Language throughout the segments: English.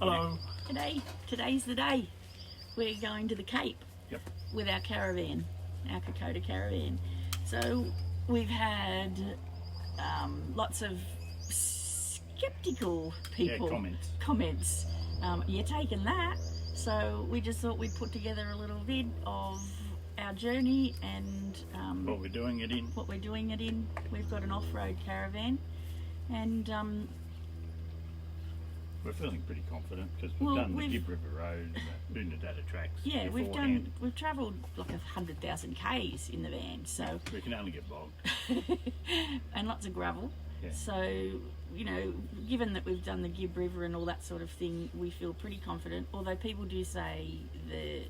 Hello. Today's the day. We're going to the Cape. Yep. With our caravan, our Kokoda caravan. So we've had lots of skeptical people. Yeah, comments. You're taking that. So we just thought we'd put together a little vid of our journey and what we're doing it in. We've got an off-road caravan, and we're feeling pretty confident because we've done the Gibb River Road, Untitled Tracks. Yeah, we've travelled like 100,000 k's in the van, so we can only get bogged. and lots of gravel. Yeah. So, you know, given that we've done the Gibb River and all that sort of thing, we feel pretty confident, although people do say the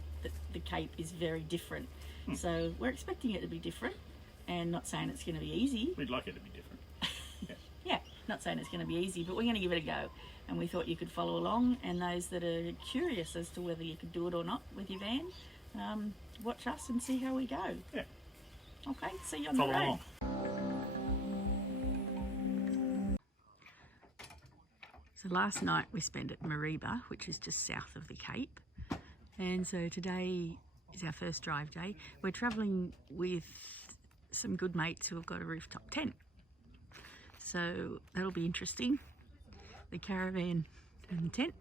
Cape is very different. So we're expecting it to be different, and not saying it's going to be easy. We'd like it to be different. Yeah, not saying it's going to be easy, but we're going to give it a go. And we thought you could follow along, and those that are curious as to whether you could do it or not with your van, watch us and see how we go. Yeah. Okay, see you on Follow the road. Along. So last night we spent at Mariba, which is just south of the Cape, and so today is our first drive day. We're travelling with some good mates who have got a rooftop tent, so that'll be interesting. The caravan and the tent.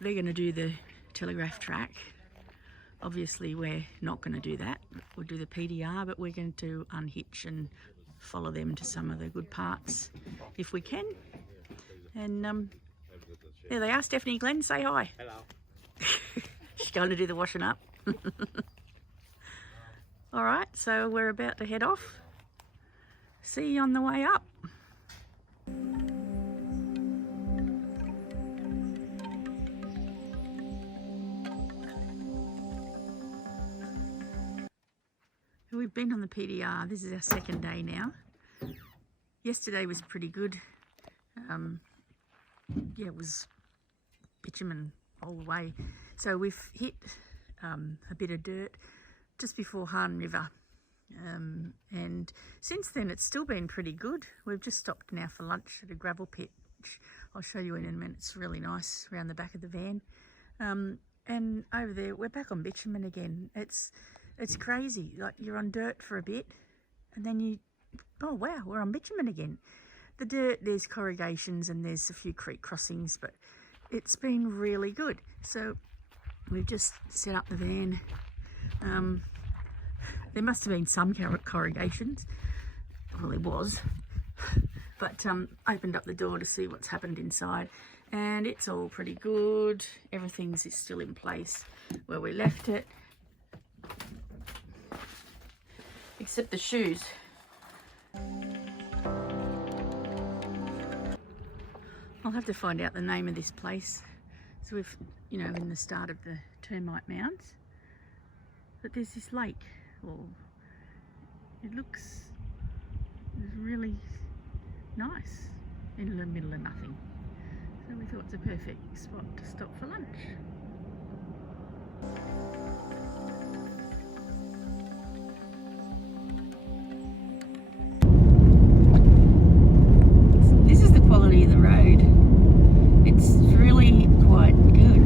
They're going to do the Telegraph Track. Obviously we're not going to do that. We'll do the PDR, but we're going to unhitch and follow them to some of the good parts if we can. And there they are, Stephanie, Glenn, say hi. Hello. She's going to do the washing up. All right, so we're about to head off. See you on the way up. We've been on the PDR. This is our second day now. Yesterday was pretty good. Yeah, it was bitumen all the way. So we've hit a bit of dirt just before Han River. And since then it's still been pretty good. We've just stopped now for lunch at a gravel pit, which I'll show you in a minute. It's really nice around the back of the van. And over there we're back on bitumen again. It's crazy, like you're on dirt for a bit and then oh wow, we're on bitumen again. The dirt, there's corrugations and there's a few creek crossings, but it's been really good. So we've just set up the van. There must have been some corrugations, well there was, but opened up the door to see what's happened inside, and it's all pretty good. Everything's still in place where we left it. Except the shoes. I'll have to find out the name of this place. So we've, you know, in the start of the termite mounds. But there's this lake. Or it looks really nice in the middle of nothing. So we thought it's a perfect spot to stop for lunch. Quality of the road. It's really quite good,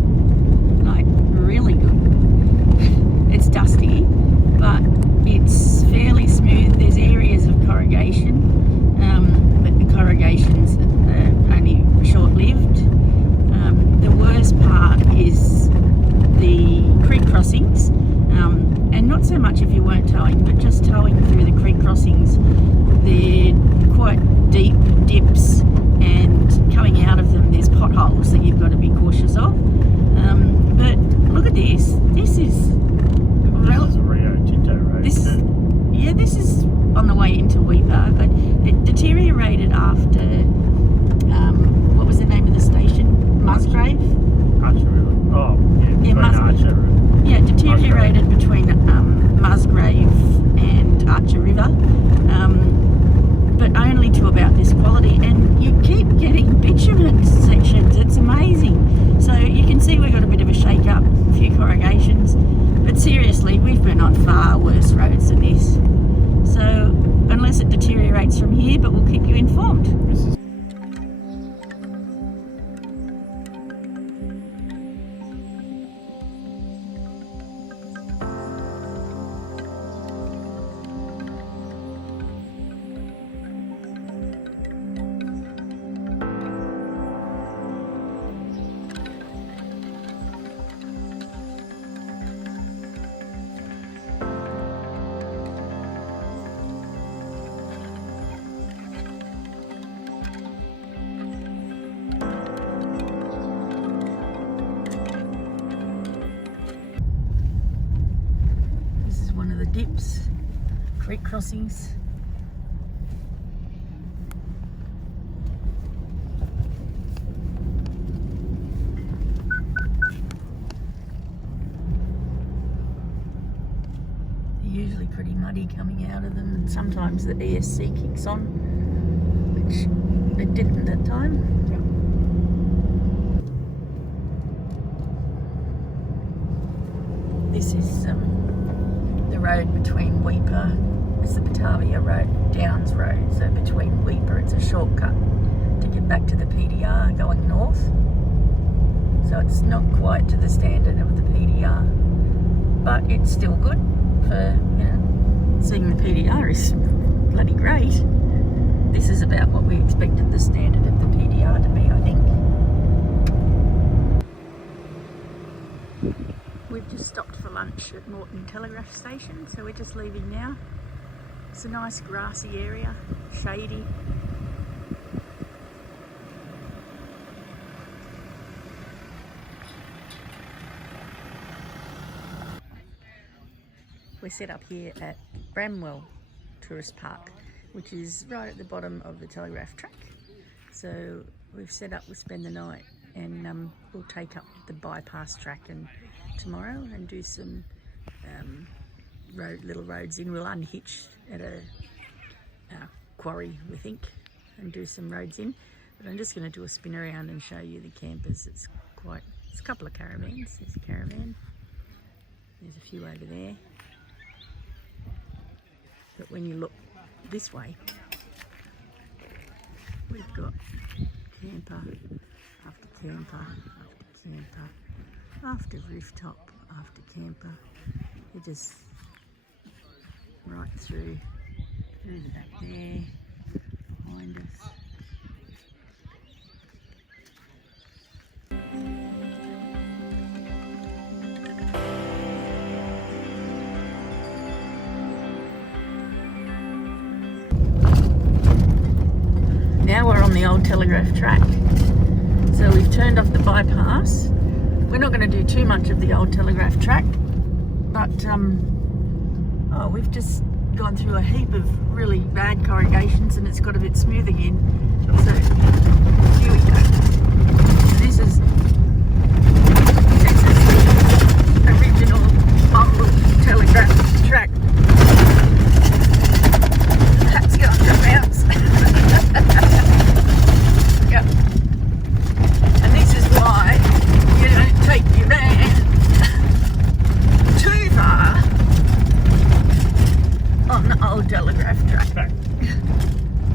like really good. It's dusty, but it's fairly smooth. There's areas of corrugation, but the corrugations are only short-lived. The worst part is the creek crossings, and not so much if you weren't towing, but just towing through the creek crossings. They're quite deep dips, and coming out of them there's potholes that you've got to be cautious of. But look at this. This is a Rio Tinto road. This is on the way into Weeper, but it deteriorated after what was the name of the station? Musgrave? Archer River. Oh, yeah, Archer River. Yeah, deteriorated between Musgrave and Archer River. But only to about this quality, and you keep getting bitumen sections. It's amazing. So you can see we've got a bit of a shake up, a few corrugations, but seriously we've been on far worse roads than this. So unless it deteriorates from here, but we'll keep you informed. dips, creek crossings. They're usually pretty muddy coming out of them, and sometimes the ESC kicks on, which it didn't that time. This is the road between Weeper. It's the Batavia Road, Downs Road. So between Weeper, it's a shortcut to get back to the PDR going north. So it's not quite to the standard of the PDR, but it's still good for, you know, seeing the PDR is bloody great. This is about what we expected the standard of the PDR to be, I think. We've just stopped for lunch at Moreton Telegraph Station, so we're just leaving now. It's a nice grassy area, shady. We're set up here at Bramwell Tourist Park, which is right at the bottom of the Telegraph Track. So we've set up, we'll spend the night, and we'll take up the bypass track and tomorrow and do some little roads in. We'll unhitch at a quarry, we think, and do some roads in. But I'm just going to do a spin around and show you the campers. It's a couple of caravans. There's a caravan. There's a few over there. But when you look this way, we've got camper after camper after camper, after rooftop after camper. You're just right through the back there, behind us. Now we're on the old Telegraph Track. So we've turned off the bypass. We're not going to do too much of the old Telegraph Track, but we've just gone through a heap of really bad corrugations and it's got a bit smooth again. So here we go. This is the original old Telegraph Track. That's going to bounce. Yep. And this is why you don't take your van too far on the old Telegraph Track.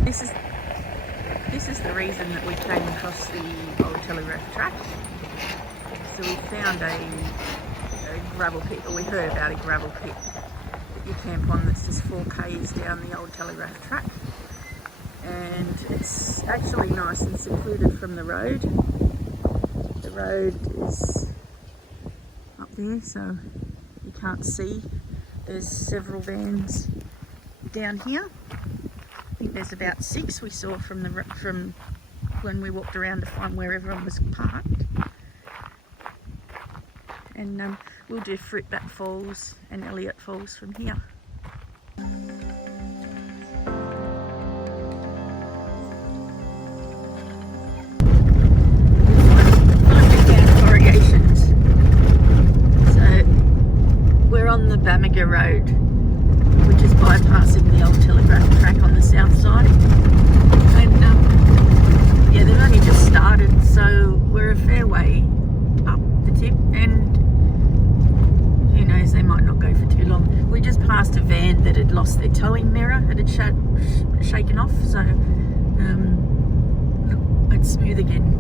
This is the reason that we came across the old Telegraph Track. So we found a gravel pit, or we heard about a gravel pit that you camp on that's just 4 k's down the old Telegraph Track. And it's actually nice and secluded from the road. The road is up there, so you can't see. There's several vans down here. I think there's about 6 we saw from when we walked around to find where everyone was parked. And we'll do Fruitbat Falls and Elliot Falls from here. On the Bamaga Road, which is bypassing the old Telegraph Track on the south side, and yeah, they've only just started, so we're a fair way up the tip, and who knows, they might not go for too long. We just passed a van that had lost their towing mirror, it had shaken off, so it's smooth again.